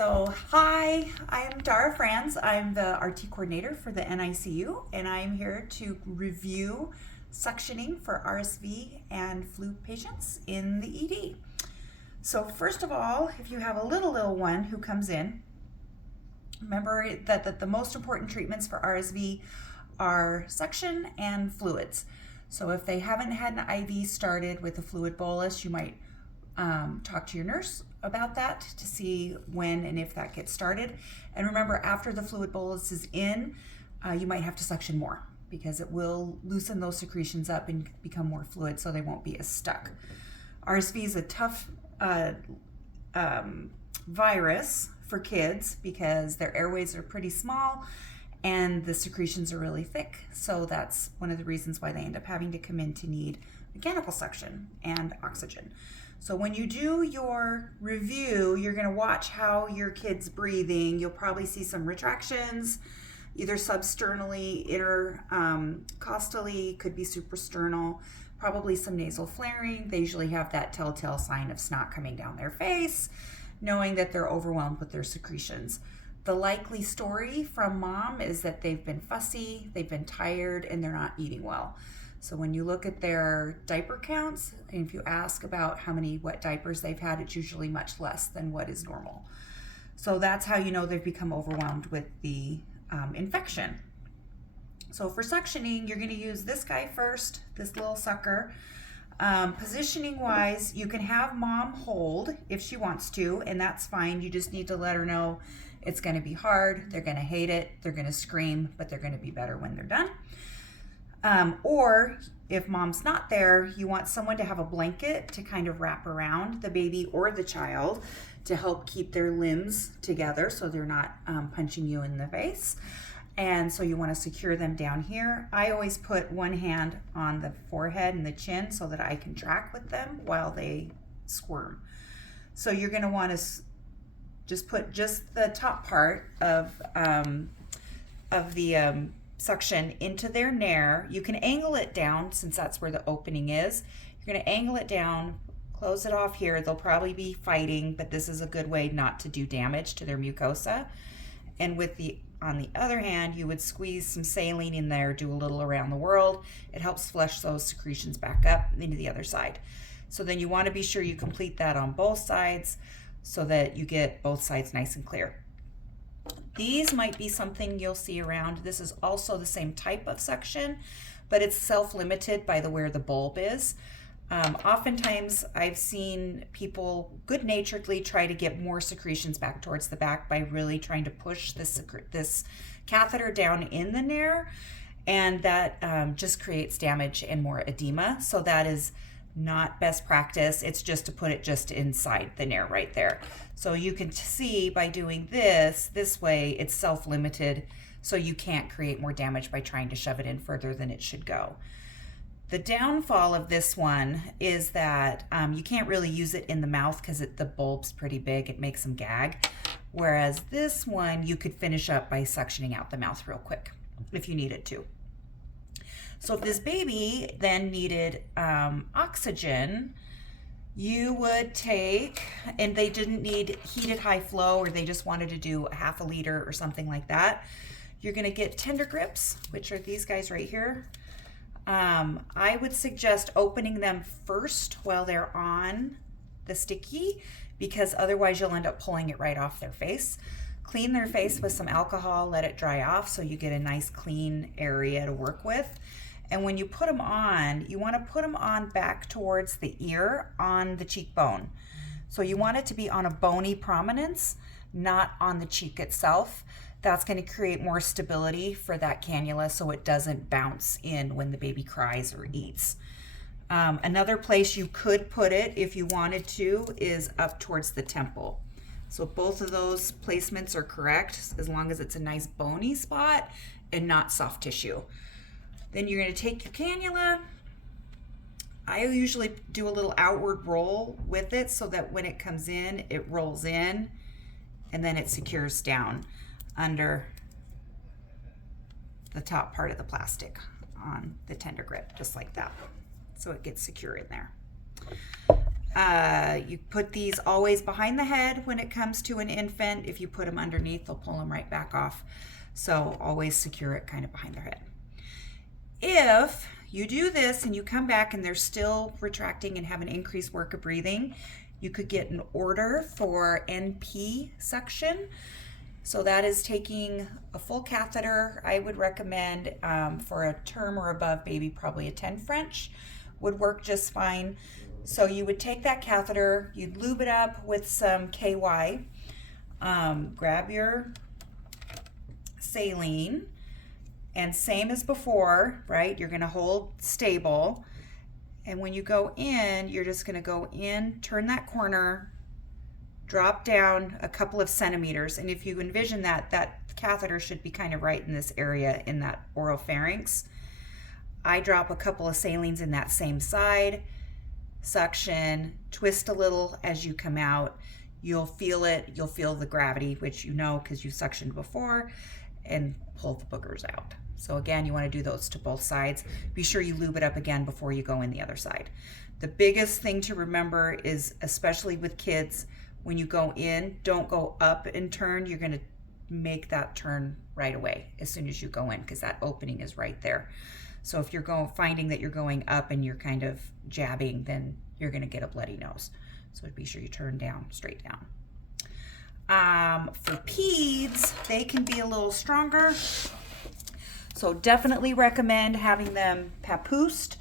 So, hi, I'm Dara Franz. I'm the RT coordinator for the NICU, and I'm here to review suctioning for RSV and flu patients in the ED. So, first of all, if you have a little one who comes in, remember that the most important treatments for RSV are suction and fluids. So, if they haven't had an IV started with a fluid bolus, you might talk to your nurse about that to see when and if that gets started. And remember, after the fluid bolus is in, you might have to suction more because it will loosen those secretions up and become more fluid so they won't be as stuck. RSV is a tough virus for kids because their airways are pretty small and the secretions are really thick. So that's one of the reasons why they end up having to come in to need mechanical suction and oxygen. So when you do your review, you're going to watch how your kid's breathing. You'll probably see some retractions, either substernally, intercostally, could be suprasternal, probably some nasal flaring. They usually have that telltale sign of snot coming down their face, knowing that they're overwhelmed with their secretions. The likely story from mom is that they've been fussy, they've been tired, and they're not eating well. So when you look at their diaper counts, and if you ask about how many wet diapers they've had, it's usually much less than what is normal. So that's how you know they've become overwhelmed with the infection. So for suctioning, you're going to use this guy first, this little sucker. Positioning wise, you can have mom hold if she wants to, and that's fine. You just need to let her know it's going to be hard, they're going to hate it, they're going to scream, but they're going to be better when they're done. Or if mom's not there, you want someone to have a blanket to kind of wrap around the baby or the child to help keep their limbs together so they're not punching you in the face. And so you want to secure them down here. I always put one hand on the forehead and the chin so that I can track with them while they squirm. So you're going to want to just put just the top part of the suction into their nair. You can angle it down since that's where the opening is. You're going to angle it down, close it off here. They'll probably be fighting, but this is a good way not to do damage to their mucosa. And on the other hand, you would squeeze some saline in there, do a little around the world. It helps flush those secretions back up into the other side. So then you want to be sure you complete that on both sides so that you get both sides nice and clear. These might be something you'll see around. This is also the same type of suction, but it's self-limited by where the bulb is. Oftentimes I've seen people good-naturedly try to get more secretions back towards the back by really trying to push this catheter down in the nair, and that just creates damage and more edema. So that is not best practice. It's just to put it just inside the nair right there. So you can see by doing this way, it's self-limited, so you can't create more damage by trying to shove it in further than it should go. The downfall of this one is that you can't really use it in the mouth because the bulb's pretty big. It makes them gag. Whereas this one, you could finish up by suctioning out the mouth real quick if you needed to. So if this baby then needed oxygen, you would take, and they didn't need heated high flow, or they just wanted to do a half a liter or something like that, you're going to get tender grips, which are these guys right here. I would suggest opening them first while they're on the sticky, because otherwise you'll end up pulling it right off their face. Clean their face with some alcohol, let it dry off so you get a nice clean area to work with. And when you put them on, you want to put them on back towards the ear on the cheekbone. So you want it to be on a bony prominence, not on the cheek itself. That's going to create more stability for that cannula so it doesn't bounce in when the baby cries or eats. Another place you could put it if you wanted to is up towards the temple. So both of those placements are correct as long as it's a nice bony spot and not soft tissue. Then you're going to take your cannula. I usually do a little outward roll with it so that when it comes in, it rolls in and then it secures down under the top part of the plastic on the tender grip, just like that. So it gets secure in there. You put these always behind the head when it comes to an infant. If you put them underneath, they'll pull them right back off. So always secure it kind of behind their head. If you do this and you come back and they're still retracting and have an increased work of breathing, you could get an order for NP suction. So that is taking a full catheter. I would recommend for a term or above baby, probably a 10 French would work just fine. So you would take that catheter, you'd lube it up with some KY, grab your saline, and same as before, right? You're gonna hold stable. And when you go in, you're just gonna go in, turn that corner, drop down a couple of centimeters. And if you envision that, that catheter should be kind of right in this area in that oropharynx. I drop a couple of salines in that same side, suction, twist a little as you come out. You'll feel it, you'll feel the gravity, which you know because you suctioned before, and pull the boogers out. So again, you want to do those to both sides. Be sure you lube it up again before you go in the other side. The biggest thing to remember is, especially with kids, when you go in, don't go up and turn. You're going to make that turn right away as soon as you go in, because that opening is right there. So if you're finding that you're going up and you're kind of jabbing, then you're going to get a bloody nose. So be sure you turn down, straight down. For peds, they can be a little stronger. So definitely recommend having them papoosed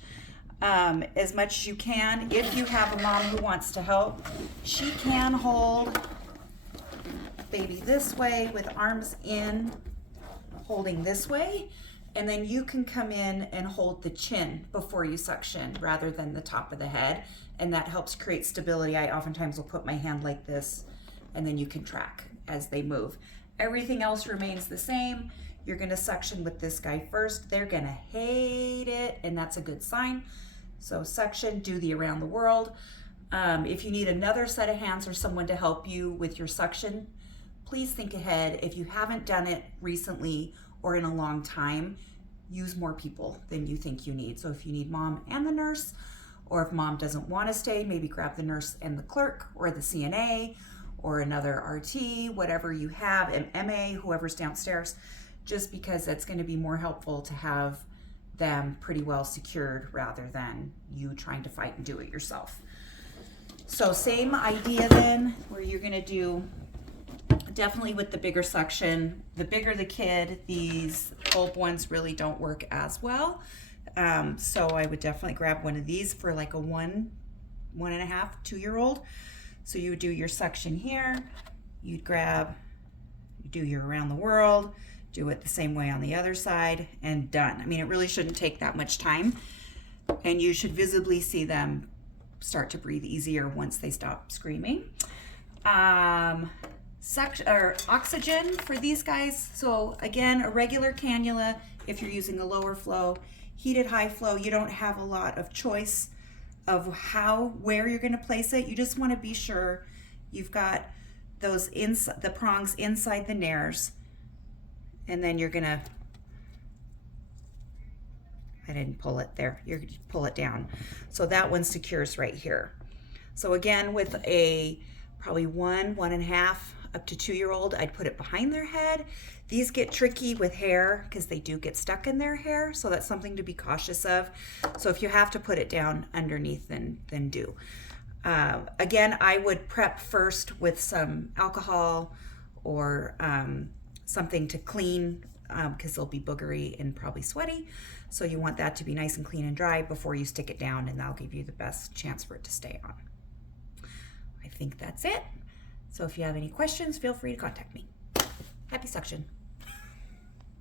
as much as you can. If you have a mom who wants to help, she can hold baby this way with arms in, holding this way. And then you can come in and hold the chin before you suction rather than the top of the head. And that helps create stability. I oftentimes will put my hand like this, and then you can track as they move. Everything else remains the same. You're gonna suction with this guy first. They're gonna hate it, and that's a good sign. So suction, do the around the world. If you need another set of hands or someone to help you with your suction, please think ahead. If you haven't done it recently or in a long time, use more people than you think you need. So if you need mom and the nurse, or if mom doesn't want to stay, maybe grab the nurse and the clerk or the CNA or another RT, whatever you have, an MA, whoever's downstairs, just because it's going to be more helpful to have them pretty well secured rather than you trying to fight and do it yourself. So same idea then, where you're going to do definitely with the bigger suction. The bigger the kid, these bulb ones really don't work as well. So I would definitely grab one of these for like a 1, 1.5, 2-year-old. So you would do your suction here, you'd grab, you do your around the world, do it the same way on the other side, and done. I mean, it really shouldn't take that much time, and you should visibly see them start to breathe easier once they stop screaming. Oxygen for these guys. So again, a regular cannula if you're using a lower flow. Heated high flow, you don't have a lot of choice of where you're going to place it. You just want to be sure you've got those the prongs inside the nares, and then you're gonna, I didn't pull it there, you're gonna pull it down. So that one secures right here. So again, with a probably 1, 1.5 up to 2-year-old, I'd put it behind their head. These get tricky with hair because they do get stuck in their hair, so that's something to be cautious of. So if you have to put it down underneath, then do. Again, I would prep first with some alcohol or something to clean because they'll be boogery and probably sweaty. So you want that to be nice and clean and dry before you stick it down, and that'll give you the best chance for it to stay on. I think that's it. So if you have any questions, feel free to contact me. Happy suction.